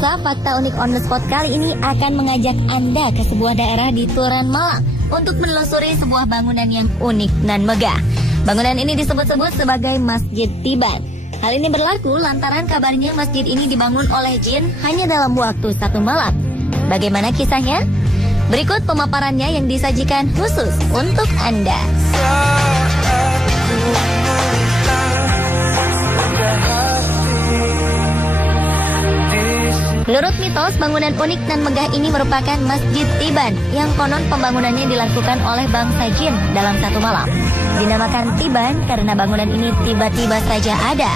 pemirsa, fakta unik on the spot kali ini akan mengajak Anda ke sebuah daerah di Turan Malang untuk menelusuri sebuah bangunan yang unik dan megah. Bangunan ini disebut-sebut sebagai Masjid Tiban. Hal ini berlaku lantaran kabarnya masjid ini dibangun oleh jin hanya dalam waktu 1 malam. Bagaimana kisahnya? Berikut pemaparannya yang disajikan khusus untuk Anda. Menurut mitos, bangunan unik dan megah ini merupakan Masjid Tiban yang konon pembangunannya dilakukan oleh bangsa jin dalam 1 malam. Dinamakan Tiban karena bangunan ini tiba-tiba saja ada.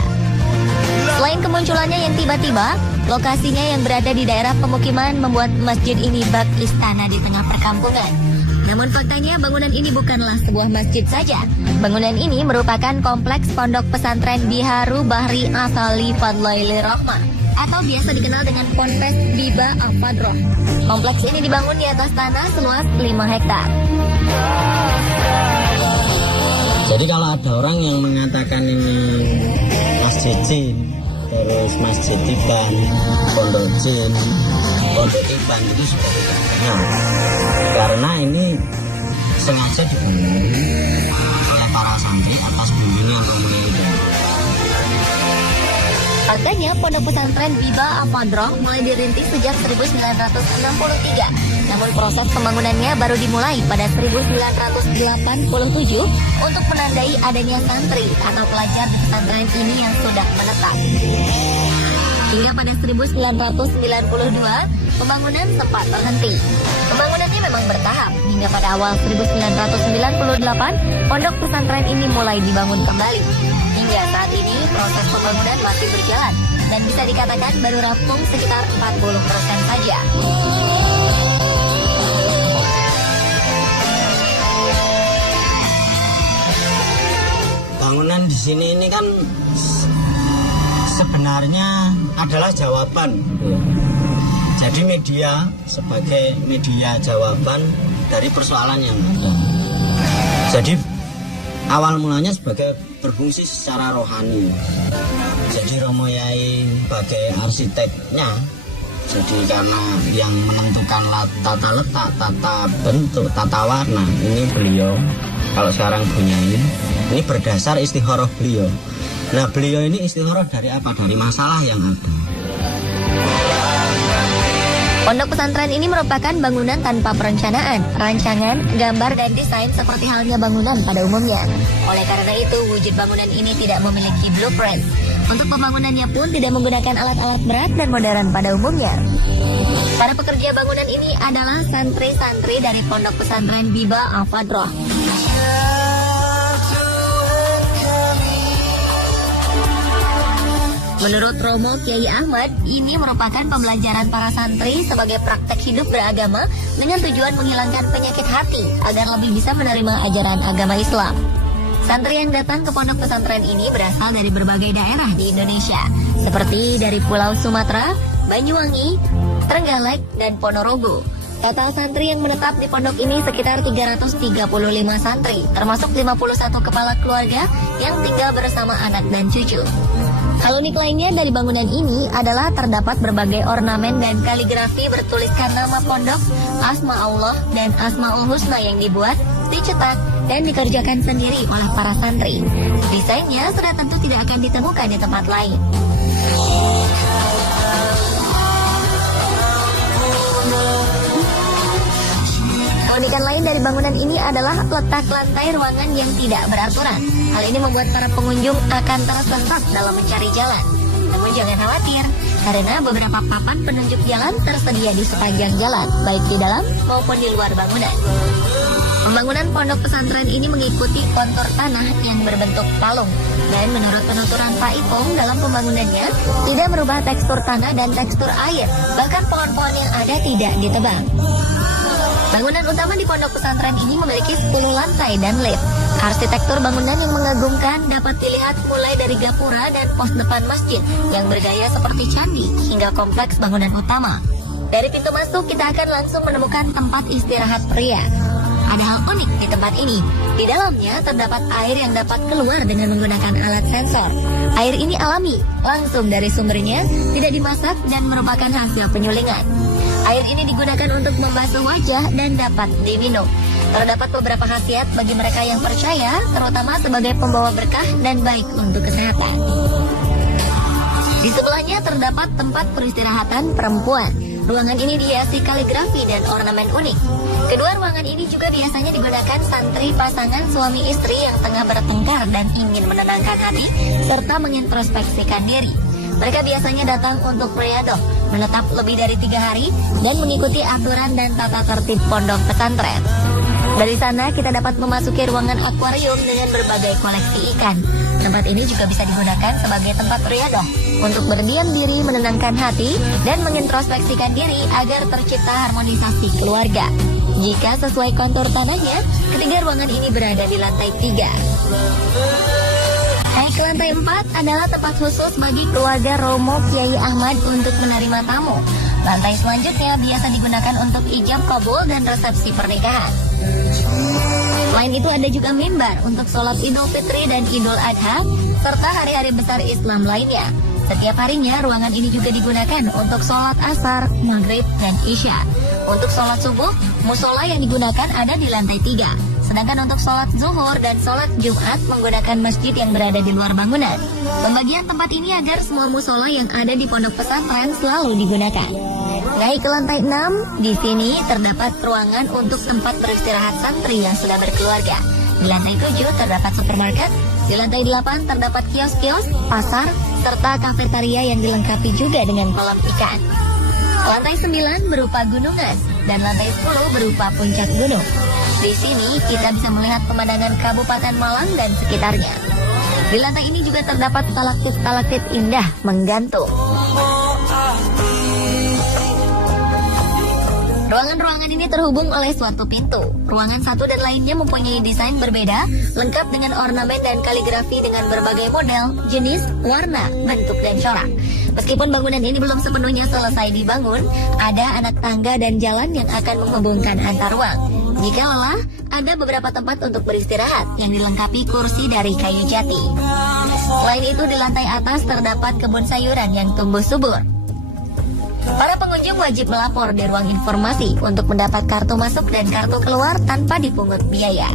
Selain kemunculannya yang tiba-tiba, lokasinya yang berada di daerah pemukiman membuat masjid ini bak istana di tengah perkampungan. Namun faktanya bangunan ini bukanlah sebuah masjid saja. Bangunan ini merupakan kompleks pondok pesantren Biharu Bahri Asali Fadlaili Rahmah atau biasa dikenal dengan Ponpes Biba Al-Fadroh. Kompleks ini dibangun di atas tanah seluas 5 hektar. Jadi kalau ada orang yang mengatakan ini masjid jin, terus masjid Tiban, pondok jin, pondok Tiban, itu sudah tidak benar. Karena ini sengaja dibangun oleh para santri atas bimbingan Romo Hidayat. Faktanya, pondok pesantren Biba Al-Fadroh mulai dirintis sejak 1963. Namun proses pembangunannya baru dimulai pada 1987 untuk menandai adanya santri atau pelajar di pesantren ini yang sudah menetap. Hingga pada 1992, pembangunan sempat berhenti. Pembangunannya memang bertahap, hingga pada awal 1998, pondok pesantren ini mulai dibangun kembali. Hingga saat ini, proses pembangunan masih berjalan dan bisa dikatakan baru rampung sekitar 40% saja. Bangunan di sini ini kan sebenarnya adalah jawaban. Jadi media sebagai media jawaban dari persoalan yang ada. Jadi awal mulanya sebagai berfungsi secara rohani. Jadi Romo Yai sebagai arsiteknya. Jadi karena yang menentukan tata letak, tata bentuk, tata warna, ini beliau. Kalau sekarang punya ini berdasar istikharah beliau. Nah, beliau ini istikharah dari apa? Dari masalah yang ada. Pondok pesantren ini merupakan bangunan tanpa perencanaan, rancangan, gambar, dan desain seperti halnya bangunan pada umumnya. Oleh karena itu, wujud bangunan ini tidak memiliki blueprint. Untuk pembangunannya pun tidak menggunakan alat-alat berat dan modern pada umumnya. Para pekerja bangunan ini adalah santri-santri dari Pondok Pesantren Biba Al-Fadroh. Menurut Romo Kiai Ahmad, ini merupakan pembelajaran para santri sebagai praktek hidup beragama dengan tujuan menghilangkan penyakit hati agar lebih bisa menerima ajaran agama Islam. Santri yang datang ke pondok pesantren ini berasal dari berbagai daerah di Indonesia, seperti dari Pulau Sumatera, Banyuwangi, Trenggalek, dan Ponorogo. Total santri yang menetap di pondok ini sekitar 335 santri, termasuk 51 kepala keluarga yang tinggal bersama anak dan cucu. Hal unik lainnya dari bangunan ini adalah terdapat berbagai ornamen dan kaligrafi bertuliskan nama pondok, Asma Allah, dan Asmaul Husna yang dibuat, dicetak, dan dikerjakan sendiri oleh para santri. Desainnya sudah tentu tidak akan ditemukan di tempat lain. Keunikan lain dari bangunan ini adalah letak lantai ruangan yang tidak beraturan. Hal ini membuat para pengunjung akan tersesat dalam mencari jalan. Namun jangan khawatir, karena beberapa papan penunjuk jalan tersedia di sepanjang jalan, baik di dalam maupun di luar bangunan. Pembangunan pondok pesantren ini mengikuti kontur tanah yang berbentuk palung. Dan menurut penuturan Pak Ipong dalam pembangunannya, tidak merubah tekstur tanah dan tekstur air. Bahkan pohon-pohon yang ada tidak ditebang. Bangunan utama di pondok pesantren ini memiliki 10 lantai dan lift. Arsitektur bangunan yang mengagumkan dapat dilihat mulai dari gapura dan pos depan masjid yang bergaya seperti candi hingga kompleks bangunan utama. Dari pintu masuk kita akan langsung menemukan tempat istirahat pria. Ada hal unik di tempat ini. Di dalamnya terdapat air yang dapat keluar dengan menggunakan alat sensor. Air ini alami, langsung dari sumbernya, tidak dimasak dan merupakan hasil penyulingan. Air ini digunakan untuk membasuh wajah dan dapat diminum. Terdapat beberapa khasiat bagi mereka yang percaya, terutama sebagai pembawa berkah dan baik untuk kesehatan. Di sebelahnya terdapat tempat peristirahatan perempuan. Ruangan ini dihiasi kaligrafi dan ornamen unik. Kedua ruangan ini juga biasanya digunakan santri pasangan suami istri yang tengah bertengkar dan ingin menenangkan hati serta mengintrospeksikan diri. Mereka biasanya datang untuk riyadah, menetap lebih dari 3 hari dan mengikuti aturan dan tata tertib pondok pesantren. Dari sana kita dapat memasuki ruangan akuarium dengan berbagai koleksi ikan. Tempat ini juga bisa digunakan sebagai tempat riyadah untuk berdiam diri, menenangkan hati, dan mengintrospeksikan diri agar tercipta harmonisasi keluarga. Jika sesuai kontur tanahnya, ketiga ruangan ini berada di lantai 3. Naik ke lantai 4 adalah tempat khusus bagi keluarga Romo Kiai Ahmad untuk menerima tamu. Lantai selanjutnya biasa digunakan untuk ijab kabul dan resepsi pernikahan. Selain itu ada juga mimbar untuk sholat Idul Fitri dan Idul Adha, serta hari-hari besar Islam lainnya. Setiap harinya ruangan ini juga digunakan untuk sholat asar, maghrib, dan isya. Untuk sholat subuh, musola yang digunakan ada di lantai 3. Sedangkan untuk sholat zuhur dan sholat Jumat menggunakan masjid yang berada di luar bangunan. Pembagian tempat ini agar semua musola yang ada di pondok pesantren selalu digunakan. Naik ke lantai 6, di sini terdapat ruangan untuk tempat beristirahat santri yang sudah berkeluarga. Di lantai 7 terdapat supermarket, di lantai 8 terdapat kios-kios, pasar, serta kafetaria yang dilengkapi juga dengan kolam ikan. Lantai 9 berupa gunung es, dan lantai 10 berupa puncak gunung. Di sini kita bisa melihat pemandangan Kabupaten Malang dan sekitarnya. Di lantai ini juga terdapat stalaktit-stalaktit indah menggantung. Ruangan-ruangan ini terhubung oleh suatu pintu. Ruangan satu dan lainnya mempunyai desain berbeda, lengkap dengan ornamen dan kaligrafi dengan berbagai model, jenis, warna, bentuk, dan corak. Meskipun bangunan ini belum sepenuhnya selesai dibangun, ada anak tangga dan jalan yang akan menghubungkan antar ruang. Jika lelah, ada beberapa tempat untuk beristirahat yang dilengkapi kursi dari kayu jati. Selain itu, di lantai atas terdapat kebun sayuran yang tumbuh subur. Para pengunjung wajib melapor di ruang informasi untuk mendapat kartu masuk dan kartu keluar tanpa dipungut biaya.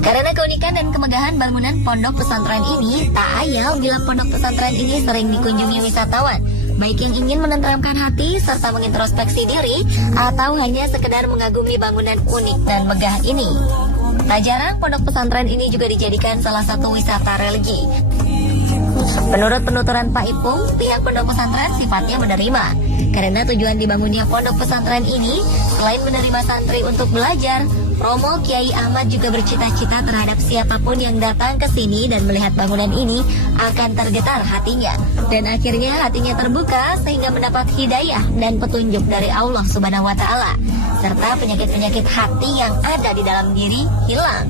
Karena keunikan dan kemegahan bangunan pondok pesantren ini, tak ayal bila pondok pesantren ini sering dikunjungi wisatawan, baik yang ingin menenteramkan hati serta mengintrospeksi diri, atau hanya sekedar mengagumi bangunan unik dan megah ini. Tak jarang pondok pesantren ini juga dijadikan salah satu wisata religi. Menurut penuturan Pak Ipung, pihak pondok pesantren sifatnya menerima. Karena tujuan dibangunnya pondok pesantren ini, selain menerima santri untuk belajar, Romo Kiai Ahmad juga bercita-cita terhadap siapapun yang datang ke sini dan melihat bangunan ini akan tergetar hatinya. Dan akhirnya hatinya terbuka sehingga mendapat hidayah dan petunjuk dari Allah Subhanahu wa Ta'ala. Serta penyakit-penyakit hati yang ada di dalam diri hilang.